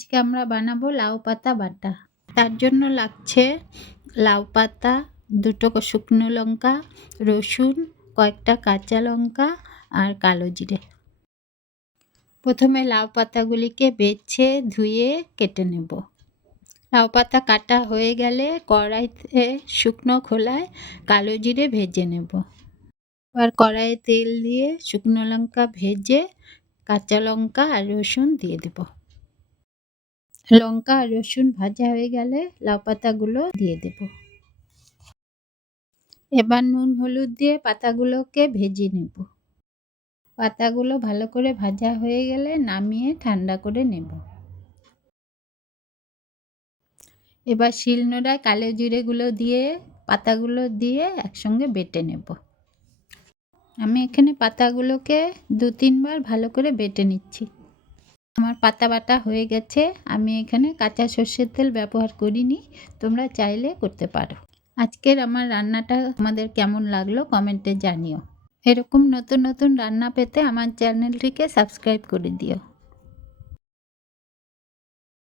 আজকে আমরা বানাবো লাউ পাতা বাটা। তার জন্য লাগছে লাউ পাতা, 2টো শুকনো লঙ্কা, রসুন, কয়েকটা কাঁচা লঙ্কা আর কালো জিরে। প্রথমে লাউ পাতাগুলিকে বেছে ধুয়ে কেটে নেব। লাউ পাতা কাটা হয়ে গেলে কড়াইতে শুকনো খোলায় কালো জিরে ভেজে নেব। এবার কড়াইয়ে তেল দিয়ে শুকনো লঙ্কা ভেজে কাঁচা লঙ্কা আর রসুন দিয়ে দেব। লঙ্কা আর রসুন ভাজা হয়ে গেলে লাউ পাতাগুলো দিয়ে দেব। এবার নুন হলুদ দিয়ে পাতাগুলোকে ভেজে নেব। পাতাগুলো ভালো করে ভাজা হয়ে গেলে নামিয়ে ঠান্ডা করে নেব। এবার শিলনোড়ায় কালো জিরেগুলো দিয়ে পাতাগুলো দিয়ে একসঙ্গে বেটে নেব। আমি এখানে পাতাগুলোকে 2-3 বার ভালো করে বেটে নিচ্ছি। আমার পাতা বাটা হয়ে গেছে। আমি এখানে কাঁচা সর্ষের তেল ব্যবহার করিনি, তোমরা চাইলে করতে পারো। আজকের আমার রান্নাটা তোমাদের কেমন লাগলো কমেন্টে জানিও। এরকম নতুন নতুন রান্না পেতে আমার চ্যানেলটিকে সাবস্ক্রাইব করে দিও।